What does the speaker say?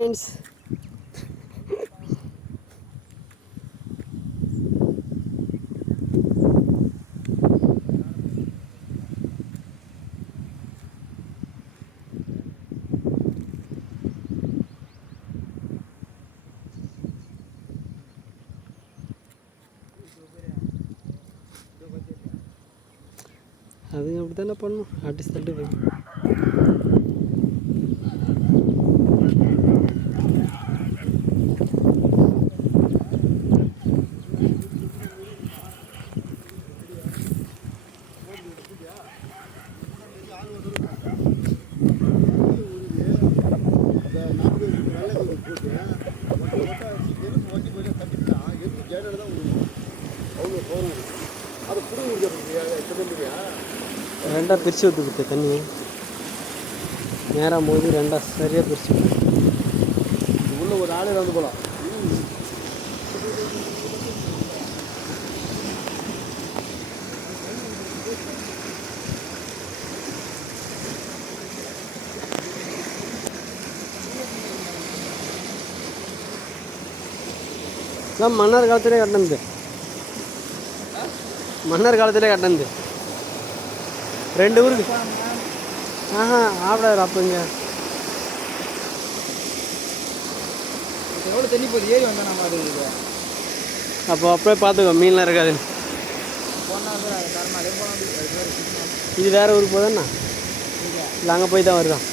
Friends அதுங்க அப்படி தானே பண்ணும் அடிச்சு தள்ளிட்டு ரெண்டாக பிரித்து விட்டு கொடுத்த தண்ணி நேராக போது ரெண்டாக சரியாக பிரித்து உள்ள ஒரு ஆளே வந்து போகலாம் Thank you. நான் மன்னர் காலத்திலே கட்டினது. மன்னர் காலத்திலே கட்டினது. ரெண்டு ஊருக்கு. ஆஹா ஆவிடாரு அப்போங்க. எவ்வளோ தண்ணி போகுது? ஏறி வந்தா நம்ம அது அப்போ அப்படியே பார்த்துக்கோ மீன்லாம் இருக்காது. இது வேற ஊருக்கு போதாண்ணா இல்லை அங்கே போய் தான் வருதான்